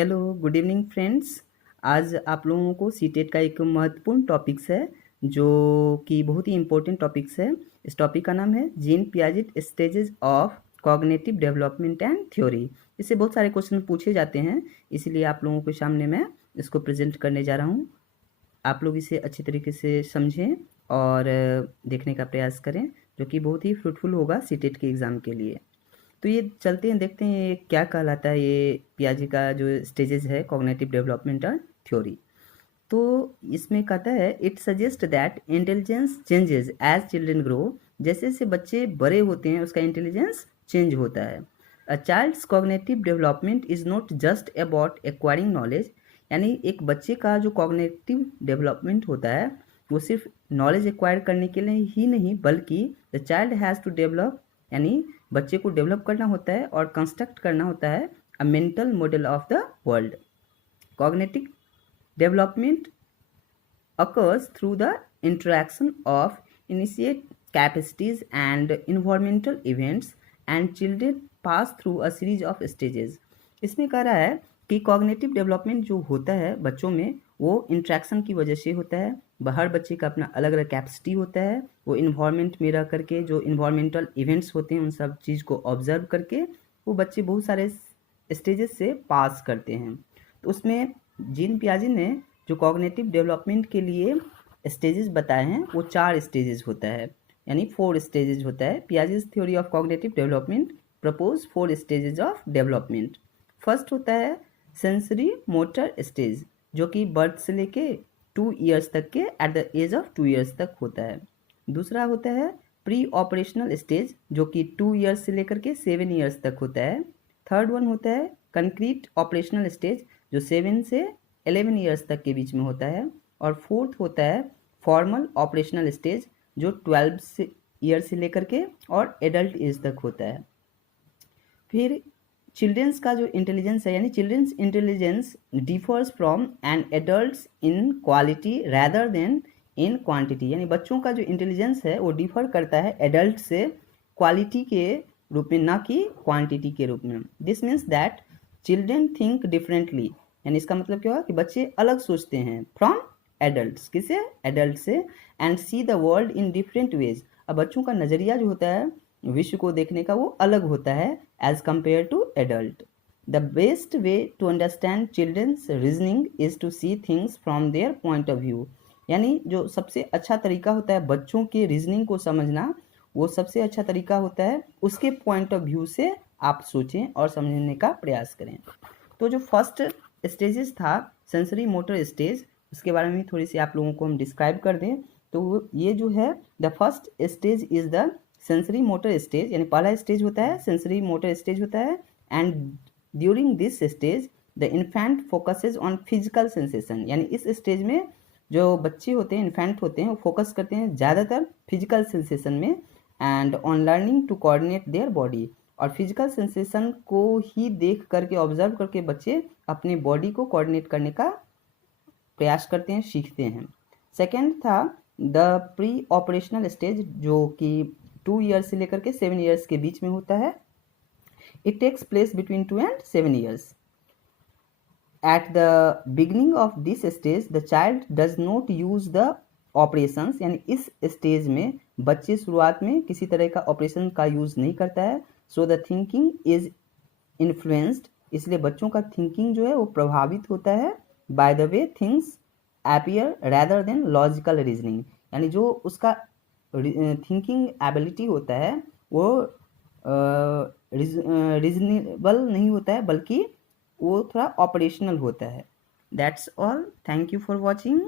Hello, good evening friends. आज आप लोगों को सीटेट का एक महत्वपूर्ण टॉपिक्स है जो कि बहुत ही इम्पोर्टेंट टॉपिक्स है। इस टॉपिक का नाम है gene Piaget stages of cognitive development and theory. इससे बहुत सारे क्वेश्चन पूछे जाते हैं, इसलिए आप लोगों के सामने मैं इसको प्रेजेंट करने जा रहा हूँ। आप लोग इसे अच्छी तरीके से समझें और देखने का प्रयास करें, जो कि बहुत ही फ्रूटफुल होगा सीटेट के एग्ज़ाम के लिए। तो ये चलते हैं, देखते हैं ये क्या कहलाता है, ये पियाजे का जो स्टेजेस है कॉग्निटिव डेवलपमेंटल थ्योरी। तो इसमें कहता है it suggest that intelligence changes as children grow. जैसे जैसे बच्चे बड़े होते हैं उसका इंटेलिजेंस चेंज होता है। A child's cognitive development is not just about acquiring knowledge, यानी एक बच्चे का जो कॉग्निटिव डेवलपमेंट होता है वो सिर्फ नॉलेज एक्वायर करने के लिए ही नहीं, बल्कि the child has to develop, यानी बच्चे को डेवलप करना होता है और कंस्ट्रक्ट करना होता है अ mental model of the world. Cognitive development occurs through the interaction of initiate capacities and environmental events, and children pass through a series of stages। इसमें कह रहा है कि कॉग्निटिव डेवलपमेंट जो होता है बच्चों में वो इंट्रैक्शन की वजह से होता है। हर बच्चे का अपना अलग अलग कैपेसिटी होता है, वो इन्वायरमेंट में रह करके जो इन्वायरमेंटल इवेंट्स होते हैं उन सब चीज़ को ऑब्जर्व करके वो बच्चे बहुत सारे स्टेजेस से पास करते हैं। तो उसमें जीन पियाजे ने जो कॉग्निटिव डेवलपमेंट के लिए स्टेजेस बताए हैं वो 4 स्टेजेस होता है, यानी 4 स्टेजेस होता है। Piaget's theory of cognitive development propose 4 stages of development. First होता है सेंसरी मोटर स्टेज, जो कि बर्थ से लेके 2 ईयर्स तक के at the age of 2 years तक होता है। दूसरा होता है प्री ऑपरेशनल स्टेज, जो कि 2 ईयर्स से लेकर के 7 ईयर्स तक होता है। थर्ड वन होता है कंक्रीट ऑपरेशनल स्टेज, जो 7 से 11 ईयर्स तक के बीच में होता है। और फोर्थ होता है फॉर्मल ऑपरेशनल स्टेज, जो 12 ईयर से लेकर के और एडल्ट एज तक होता है। फिर चिल्ड्रंस का जो इंटेलिजेंस है, यानी children's intelligence differs from an adults in quality rather than in quantity, यानी बच्चों का जो इंटेलिजेंस है वो डिफर करता है एडल्ट से क्वालिटी के रूप में, ना कि क्वांटिटी के रूप में। This means that children think differently, यानी इसका मतलब क्या हुआ कि बच्चे अलग सोचते हैं फ्रॉम एडल्ट्स, किसे, एडल्ट से, and see the world in different ways. अब बच्चों का नज़रिया जो होता है विश्व को देखने का वो अलग होता है as compare to adult. The best way to understand children's reasoning is to see things from their point of view, यानी जो सबसे अच्छा तरीका होता है बच्चों के रीजनिंग को समझना, वो सबसे अच्छा तरीका होता है उसके पॉइंट ऑफ व्यू से आप सोचें और समझने का प्रयास करें। तो जो फर्स्ट स्टेजेस था सेंसरी मोटर स्टेज, उसके बारे में थोड़ी सी आप लोगों को हम डिस्क्राइब कर दें। तो ये जो है the first stage is the sensory motor stage, यानी पहला स्टेज होता है सेंसरी मोटर स्टेज होता है। And during this stage the infant focuses on physical sensation, यानी इस स्टेज में जो बच्चे होते हैं, इन्फेंट होते हैं, वो फोकस करते हैं ज़्यादातर फिजिकल सेंसेशन में and on learning to coordinate their body. और फिजिकल सेंसेशन को ही देख करके, ऑब्जर्व करके बच्चे अपने बॉडी को कोऑर्डिनेट करने का प्रयास करते हैं, सीखते हैं। सेकेंड था द प्री ऑपरेशनल स्टेज, जो कि 2 ईयर्स से लेकर के 7 ईयर्स के बीच में होता है। It takes place between 2 and 7 years. At the beginning of this stage the child does not use the operations, यानी इस स्टेज में बच्चे शुरुआत में किसी तरह का ऑपरेशन का यूज़ नहीं करता है। So the thinking is influenced, इसलिए बच्चों का थिंकिंग जो है वो प्रभावित होता है by the way things appear rather than logical reasoning, यानी जो उसका थिंकिंग एबिलिटी होता है वो रीजनेबल नहीं होता है, बल्कि वो थोड़ा ऑपरेशनल होता है। That's all, thank you for watching.